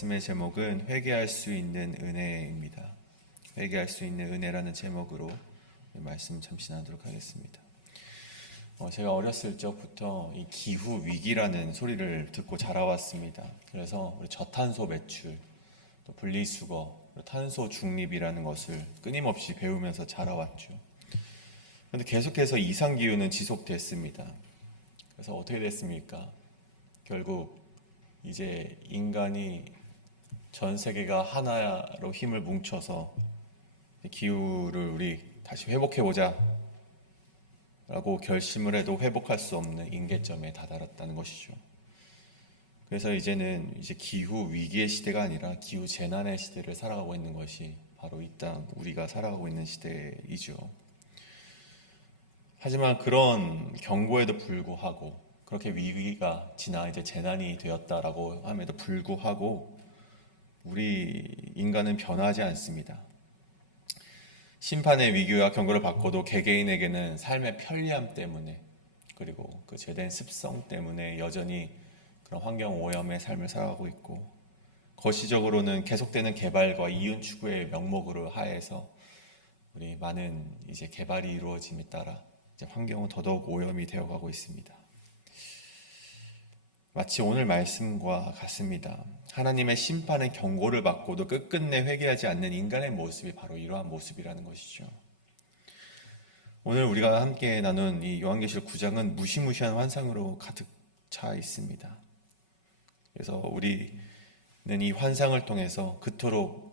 말씀의 제목은 회개할 수 있는 은혜입니다. 회개할 수 있는 은혜라는 제목으로 말씀 잠시 나누도록 하겠습니다. 제가 어렸을 적부터 이 기후 위기라는 소리를 듣고 자라왔습니다. 그래서 우리 저탄소 매출, 또 분리수거, 탄소 중립이라는 것을 끊임없이 배우면서 자라왔죠. 그런데 계속해서 이상 기후는 지속됐습니다. 그래서 어떻게 됐습니까? 결국 이제 인간이 전 세계가 하나로 힘을 뭉쳐서 기후를 우리 다시 회복해보자 라고 결심을 해도 회복할 수 없는 임계점에 다다랐다는 것이죠. 그래서 이제는 이제 기후 위기의 시대가 아니라 기후 재난의 시대를 살아가고 있는 것이 바로 이 땅 우리가 살아가고 있는 시대이죠. 하지만 그런 경고에도 불구하고 그렇게 위기가 지나 이제 재난이 되었다라고 함에도 불구하고 우리 인간은 변하지 않습니다. 심판의 위기와 경고를 받고도 개개인에게는 삶의 편리함 때문에 그리고 그 죄된 습성 때문에 여전히 그런 환경 오염의 삶을 살아가고 있고, 거시적으로는 계속되는 개발과 이윤 추구의 명목으로 하에서 우리 많은 이제 개발이 이루어짐에 따라 이제 환경은 더더욱 오염이 되어가고 있습니다. 마치 오늘 말씀과 같습니다. 하나님의 심판의 경고를 받고도 끝끝내 회개하지 않는 인간의 모습이 바로 이러한 모습이라는 것이죠. 오늘 우리가 함께 나눈 이 요한계시록 9장은 무시무시한 환상으로 가득 차 있습니다. 그래서 우리는 이 환상을 통해서 그토록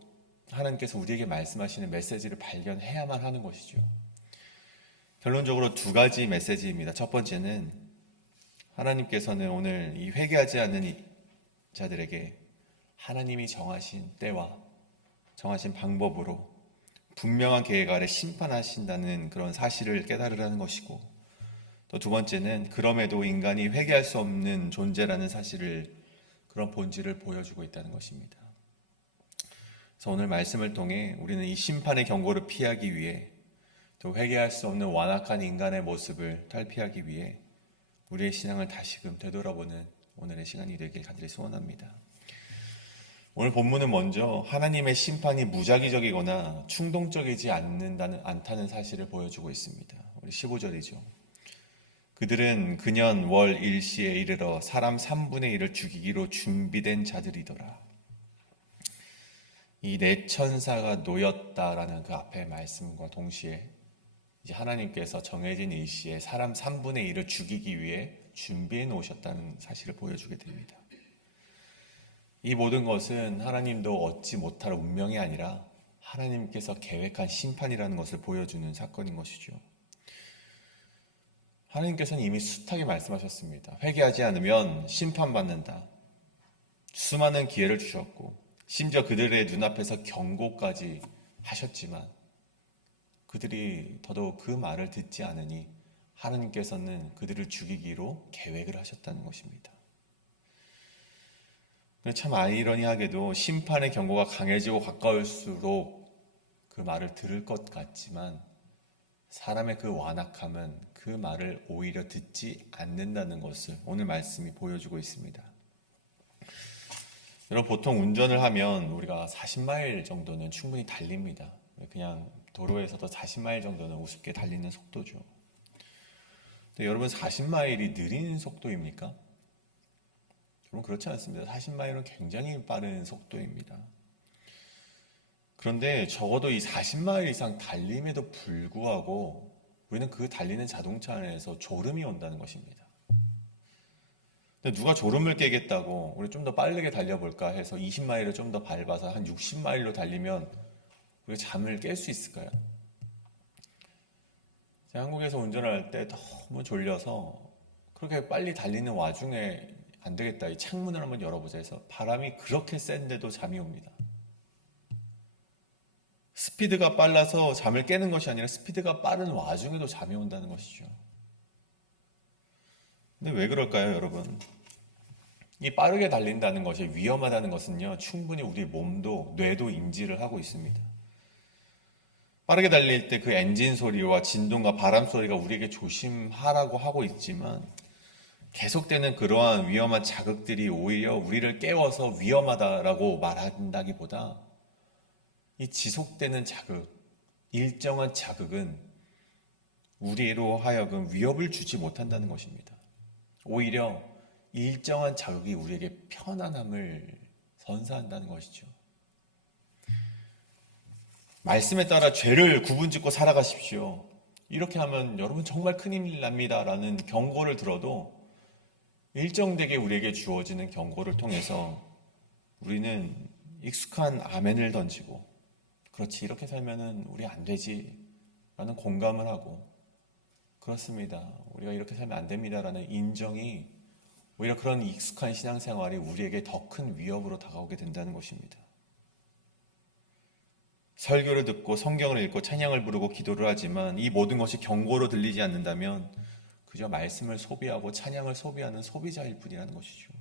하나님께서 우리에게 말씀하시는 메시지를 발견해야만 하는 것이죠. 결론적으로 두 가지 메시지입니다. 첫 번째는 하나님께서는 오늘 이 회개하지 않는 자들에게 하나님이 정하신 때와 정하신 방법으로 분명한 계획 아래 심판하신다는 그런 사실을 깨달으라는 것이고, 또 두 번째는 그럼에도 인간이 회개할 수 없는 존재라는 사실을, 그런 본질을 보여주고 있다는 것입니다. 그래서 오늘 말씀을 통해 우리는 이 심판의 경고를 피하기 위해, 또 회개할 수 없는 완악한 인간의 모습을 탈피하기 위해 우리의 신앙을 다시금 되돌아보는 오늘의 시간이 되길 간절히 소원합니다. 오늘 본문은 먼저 하나님의 심판이 무작위적이거나 충동적이지 않다는 사실을 보여주고 있습니다. 우리 15절이죠. 그들은 그년 월 일시에 이르러 사람 3분의 1을 죽이기로 준비된 자들이더라. 이 네 천사가 놓였다라는 그 앞의 말씀과 동시에 이제 하나님께서 정해진 일시에 사람 3분의 1을 죽이기 위해 준비해 놓으셨다는 사실을 보여주게 됩니다. 이 모든 것은 하나님도 얻지 못할 운명이 아니라 하나님께서 계획한 심판이라는 것을 보여주는 사건인 것이죠. 하나님께서는 이미 숱하게 말씀하셨습니다. 회개하지 않으면 심판받는다. 수많은 기회를 주셨고 심지어 그들의 눈앞에서 경고까지 하셨지만 그들이 더더욱 그 말을 듣지 않으니 하나님께서는 그들을 죽이기로 계획을 하셨다는 것입니다. 참 아이러니하게도 심판의 경고가 강해지고 가까울수록 그 말을 들을 것 같지만 사람의 그 완악함은 그 말을 오히려 듣지 않는다는 것을 오늘 말씀이 보여주고 있습니다. 여러분, 보통 운전을 하면 우리가 40마일 정도는 충분히 달립니다. 그냥 도로에서도 40마일 정도는 우습게 달리는 속도죠. 근데 여러분, 40마일이 느린 속도입니까? 여러분, 그렇지 않습니다. 40마일은 굉장히 빠른 속도입니다. 그런데 적어도 이 40마일 이상 달림에도 불구하고 우리는 그 달리는 자동차 안에서 졸음이 온다는 것입니다. 근데 누가 졸음을 깨겠다고 우리 좀 더 빠르게 달려볼까 해서 20마일을 좀 더 밟아서 한 60마일로 달리면 우리가 잠을 깰 수 있을까요? 제가 한국에서 운전을 할 때 너무 졸려서 그렇게 빨리 달리는 와중에 안 되겠다, 이 창문을 한번 열어보자 해서 바람이 그렇게 센데도 잠이 옵니다. 스피드가 빨라서 잠을 깨는 것이 아니라 스피드가 빠른 와중에도 잠이 온다는 것이죠. 근데 왜 그럴까요, 여러분? 이 빠르게 달린다는 것이 위험하다는 것은요, 충분히 우리 몸도 뇌도 인지를 하고 있습니다. 빠르게 달릴 때 그 엔진 소리와 진동과 바람 소리가 우리에게 조심하라고 하고 있지만 계속되는 그러한 위험한 자극들이 오히려 우리를 깨워서 위험하다라고 말한다기보다 이 지속되는 자극, 일정한 자극은 우리로 하여금 위협을 주지 못한다는 것입니다. 오히려 일정한 자극이 우리에게 편안함을 선사한다는 것이죠. 말씀에 따라 죄를 구분짓고 살아가십시오. 이렇게 하면 여러분 정말 큰일 납니다라는 경고를 들어도 일정되게 우리에게 주어지는 경고를 통해서 우리는 익숙한 아멘을 던지고 그렇지 이렇게 살면은 우리 안 되지 라는 공감을 하고 그렇습니다. 우리가 이렇게 살면 안 됩니다라는 인정이 오히려 그런 익숙한 신앙생활이 우리에게 더 큰 위협으로 다가오게 된다는 것입니다. 설교를 듣고 성경을 읽고 찬양을 부르고 기도를 하지만 이 모든 것이 경고로 들리지 않는다면 그저 말씀을 소비하고 찬양을 소비하는 소비자일 뿐이라는 것이죠.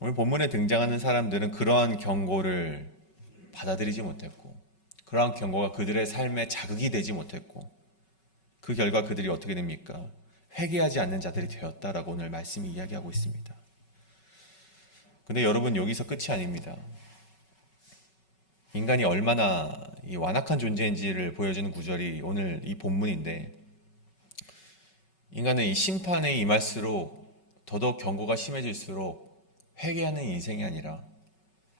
오늘 본문에 등장하는 사람들은 그러한 경고를 받아들이지 못했고 그러한 경고가 그들의 삶에 자극이 되지 못했고 그 결과 그들이 어떻게 됩니까? 회개하지 않는 자들이 되었다라고 오늘 말씀이 이야기하고 있습니다. 근데 여러분 여기서 끝이 아닙니다. 인간이 얼마나 이 완악한 존재인지를 보여주는 구절이 오늘 이 본문인데 인간은 이 심판에 임할수록 더더욱 경고가 심해질수록 회개하는 인생이 아니라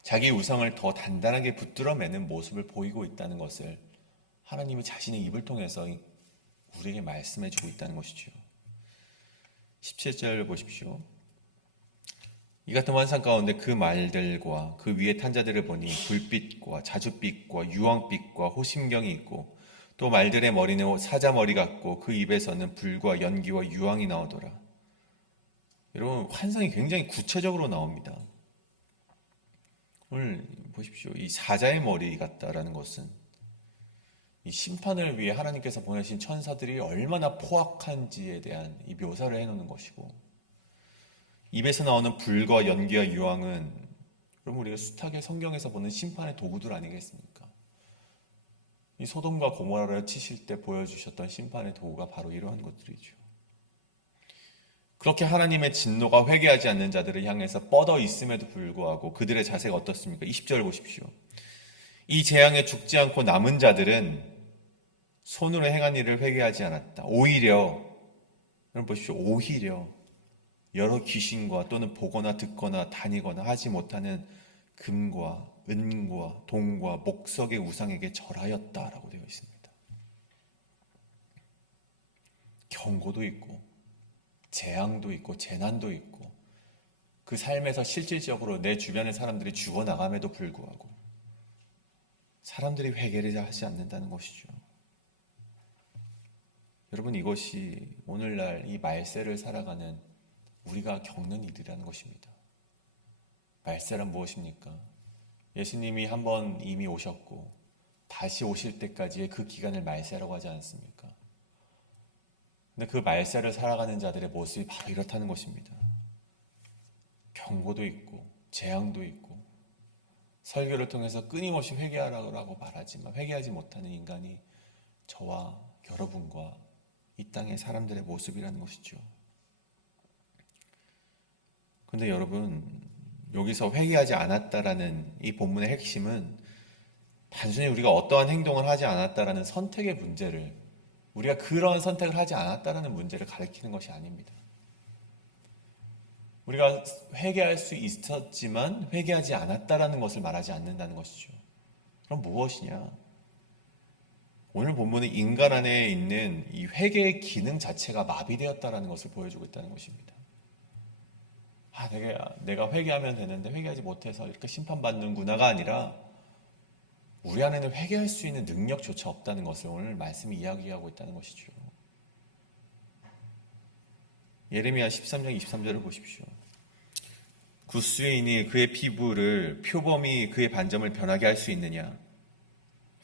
자기 우상을 더 단단하게 붙들어매는 모습을 보이고 있다는 것을 하나님이 자신의 입을 통해서 우리에게 말씀해주고 있다는 것이죠. 17절 보십시오. 이 같은 환상 가운데 그 말들과 그 위에 탄 자들을 보니 불빛과 자줏빛과 유황빛과 호심경이 있고 또 말들의 머리는 사자머리 같고 그 입에서는 불과 연기와 유황이 나오더라. 여러분 환상이 굉장히 구체적으로 나옵니다. 오늘 보십시오. 이 사자의 머리 같다라는 것은 이 심판을 위해 하나님께서 보내신 천사들이 얼마나 포악한지에 대한 이 묘사를 해놓는 것이고 입에서 나오는 불과 연기와 유황은 여러분 우리가 숱하게 성경에서 보는 심판의 도구들 아니겠습니까? 이 소돔과 고모라를 치실 때 보여주셨던 심판의 도구가 바로 이러한 것들이죠. 그렇게 하나님의 진노가 회개하지 않는 자들을 향해서 뻗어 있음에도 불구하고 그들의 자세가 어떻습니까? 20절 보십시오. 이 재앙에 죽지 않고 남은 자들은 손으로 행한 일을 회개하지 않았다. 오히려 여러분 보십시오. 오히려 여러 귀신과 또는 보거나 듣거나 다니거나 하지 못하는 금과 은과 동과 목석의 우상에게 절하였다라고 되어 있습니다. 경고도 있고 재앙도 있고 재난도 있고 그 삶에서 실질적으로 내 주변의 사람들이 죽어나감에도 불구하고 사람들이 회개를 하지 않는다는 것이죠. 여러분 이것이 오늘날 이 말세를 살아가는 우리가 겪는 일이라는 것입니다. 말세란 무엇입니까? 예수님이 한번 이미 오셨고 다시 오실 때까지의 그 기간을 말세라고 하지 않습니까? 근데 그 말세를 살아가는 자들의 모습이 바로 이렇다는 것입니다. 경고도 있고 재앙도 있고 설교를 통해서 끊임없이 회개하라고 말하지만 회개하지 못하는 인간이 저와 여러분과 이 땅의 사람들의 모습이라는 것이죠. 근데 여러분 여기서 회개하지 않았다라는 이 본문의 핵심은 단순히 우리가 어떠한 행동을 하지 않았다라는 선택의 문제를 우리가 그런 선택을 하지 않았다라는 문제를 가리키는 것이 아닙니다. 우리가 회개할 수 있었지만 회개하지 않았다라는 것을 말하지 않는다는 것이죠. 그럼 무엇이냐? 오늘 본문은 인간 안에 있는 이 회개의 기능 자체가 마비되었다라는 것을 보여주고 있다는 것입니다. 내가 회개하면 되는데 회개하지 못해서 이렇게 심판받는구나가 아니라 우리 안에는 회개할 수 있는 능력조차 없다는 것을 오늘 말씀이 이야기하고 있다는 것이죠. 예레미야 13장 23절을 보십시오. 굿수인이 그의 피부를 표범이 그의 반점을 변하게 할 수 있느냐?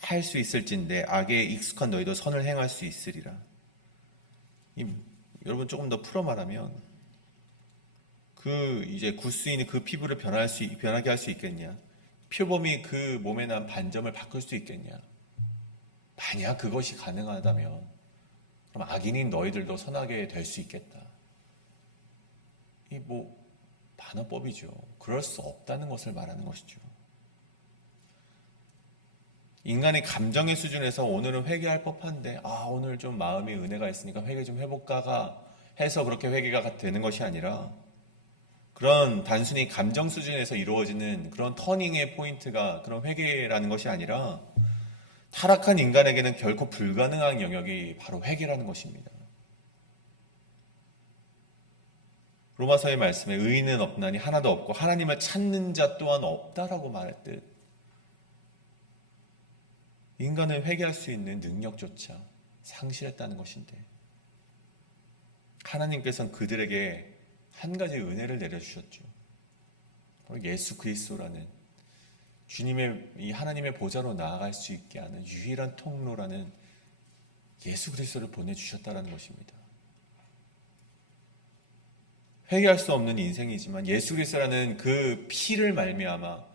할 수 있을진데 악에 익숙한 너희도 선을 행할 수 있으리라. 여러분 조금 더 풀어 말하면 이제 굿수인이 그 피부를 변하게 할 수 있겠냐? 표범이 그 몸에 난 반점을 바꿀 수 있겠냐? 만약 그것이 가능하다면 그럼 악인인 너희들도 선하게 될 수 있겠다. 이 반어법이죠. 그럴 수 없다는 것을 말하는 것이죠. 인간의 감정의 수준에서 오늘은 회개할 법한데 오늘 좀 마음이 은혜가 있으니까 회개 좀 해볼까가 해서 그렇게 회개가 되는 것이 아니라 그런 단순히 감정 수준에서 이루어지는 그런 터닝의 포인트가 그런 회개라는 것이 아니라 타락한 인간에게는 결코 불가능한 영역이 바로 회개라는 것입니다. 로마서의 말씀에 의인은 없나니 하나도 없고 하나님을 찾는 자 또한 없다라고 말했듯 인간은 회개할 수 있는 능력조차 상실했다는 것인데 하나님께서는 그들에게 한 가지 은혜를 내려주셨죠. 바로 예수 그리스도라는 주님의 이 하나님의 보좌로 나아갈 수 있게 하는 유일한 통로라는 예수 그리스도를 보내주셨다는 것입니다. 회개할 수 없는 인생이지만 예수 그리스도라는 그 피를 말미암아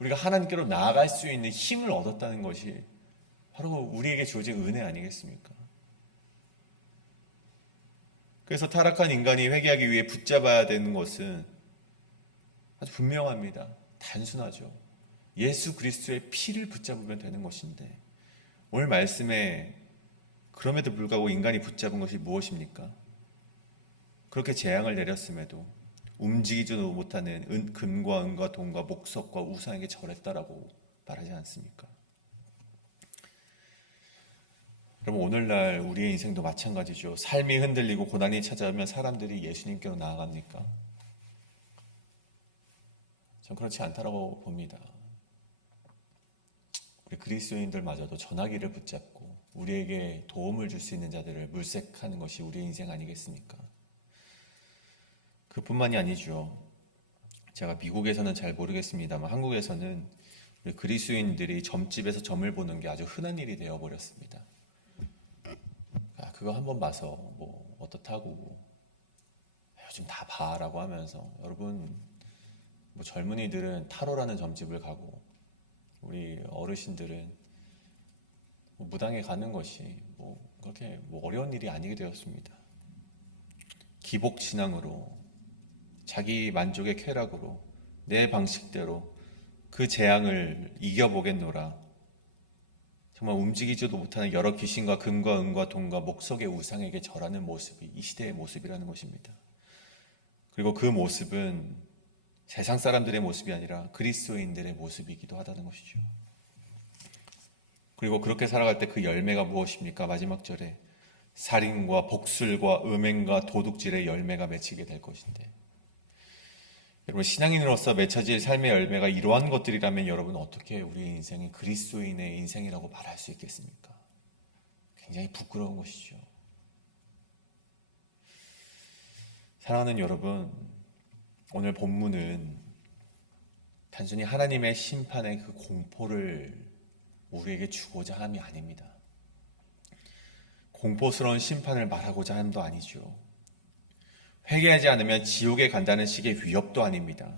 우리가 하나님께로 나아갈 수 있는 힘을 얻었다는 것이 바로 우리에게 주어진 은혜 아니겠습니까? 그래서 타락한 인간이 회개하기 위해 붙잡아야 되는 것은 아주 분명합니다. 단순하죠. 예수 그리스도의 피를 붙잡으면 되는 것인데 오늘 말씀에 그럼에도 불구하고 인간이 붙잡은 것이 무엇입니까? 그렇게 재앙을 내렸음에도 움직이지도 못하는 금과 은과 돈과 목석과 우상에게 절했다라고 말하지 않습니까? 그럼 오늘날 우리의 인생도 마찬가지죠. 삶이 흔들리고 고난이 찾아오면 사람들이 예수님께로 나아갑니까? 전 그렇지 않다라고 봅니다. 우리 그리스도인들마저도 전화기를 붙잡고 우리에게 도움을 줄 수 있는 자들을 물색하는 것이 우리의 인생 아니겠습니까? 그뿐만이 아니죠. 제가 미국에서는 잘 모르겠습니다만 한국에서는 우리 그리스도인들이 점집에서 점을 보는 게 아주 흔한 일이 되어버렸습니다. 그거 한번 봐서 어떻다고 요즘 다 봐라고 하면서 여러분 젊은이들은 타로라는 점집을 가고 우리 어르신들은 무당에 가는 것이 그렇게 어려운 일이 아니게 되었습니다. 기복신앙으로 자기 만족의 쾌락으로 내 방식대로 그 재앙을 이겨보겠노라. 정말 움직이지도 못하는 여러 귀신과 금과 은과 돈과 목석의 우상에게 절하는 모습이 이 시대의 모습이라는 것입니다. 그리고 그 모습은 세상 사람들의 모습이 아니라 그리스도인들의 모습이기도 하다는 것이죠. 그리고 그렇게 살아갈 때 그 열매가 무엇입니까? 마지막 절에 살인과 복술과 음행과 도둑질의 열매가 맺히게 될 것인데 여러분 신앙인으로서 맺혀질 삶의 열매가 이러한 것들이라면 여러분 어떻게 우리의 인생이 그리스도인의 인생이라고 말할 수 있겠습니까? 굉장히 부끄러운 것이죠. 사랑하는 여러분, 오늘 본문은 단순히 하나님의 심판의 그 공포를 우리에게 주고자 함이 아닙니다. 공포스러운 심판을 말하고자 함도 아니죠. 회개하지 않으면 지옥에 간다는 식의 위협도 아닙니다.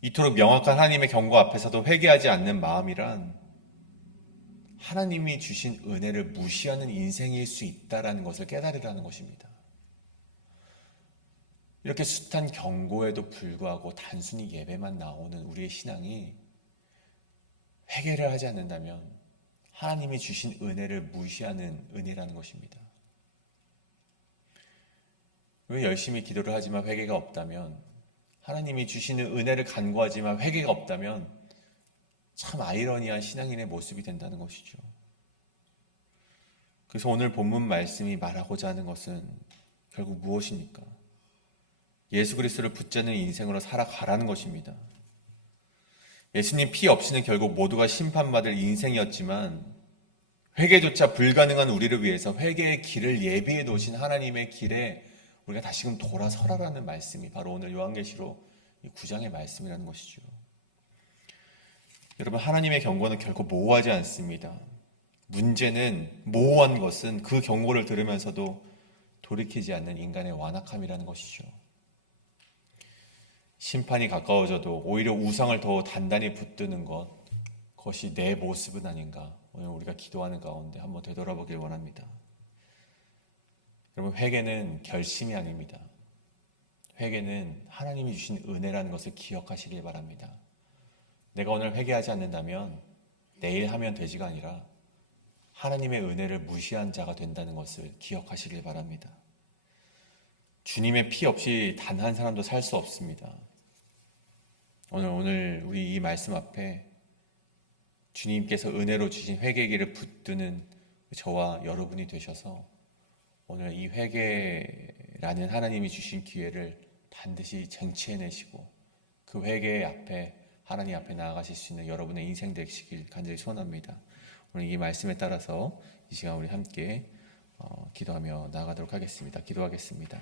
이토록 명확한 하나님의 경고 앞에서도 회개하지 않는 마음이란 하나님이 주신 은혜를 무시하는 인생일 수 있다는 것을 깨달으라는 것입니다. 이렇게 숱한 경고에도 불구하고 단순히 예배만 나오는 우리의 신앙이 회개를 하지 않는다면 하나님이 주신 은혜를 무시하는 은혜라는 것입니다. 왜 열심히 기도를 하지만 회개가 없다면, 하나님이 주시는 은혜를 간구하지만 회개가 없다면 참 아이러니한 신앙인의 모습이 된다는 것이죠. 그래서 오늘 본문 말씀이 말하고자 하는 것은 결국 무엇입니까? 예수 그리스도를 붙잡는 인생으로 살아가라는 것입니다. 예수님 피 없이는 결국 모두가 심판받을 인생이었지만 회개조차 불가능한 우리를 위해서 회개의 길을 예비해 놓으신 하나님의 길에 우리가 다시금 돌아서라라는 말씀이 바로 오늘 요한계시록 9장의 말씀이라는 것이죠. 여러분, 하나님의 경고는 결코 모호하지 않습니다. 문제는 모호한 것은 그 경고를 들으면서도 돌이키지 않는 인간의 완악함이라는 것이죠. 심판이 가까워져도 오히려 우상을 더 단단히 붙드는 그것이 내 모습은 아닌가, 오늘 우리가 기도하는 가운데 한번 되돌아보길 원합니다. 여러분, 회개는 결심이 아닙니다. 회개는 하나님이 주신 은혜라는 것을 기억하시길 바랍니다. 내가 오늘 회개하지 않는다면 내일 하면 되지가 아니라 하나님의 은혜를 무시한 자가 된다는 것을 기억하시길 바랍니다. 주님의 피 없이 단 한 사람도 살 수 없습니다. 오늘 우리 이 말씀 앞에 주님께서 은혜로 주신 회개기를 붙드는 저와 여러분이 되셔서 오늘 이 회개라는 하나님이 주신 기회를 반드시 쟁취해내시고 그 회개 앞에 하나님 앞에 나아가실 수 있는 여러분의 인생 되시길 간절히 소원합니다. 오늘 이 말씀에 따라서 이 시간 우리 함께 기도하며 나아가도록 하겠습니다. 기도하겠습니다.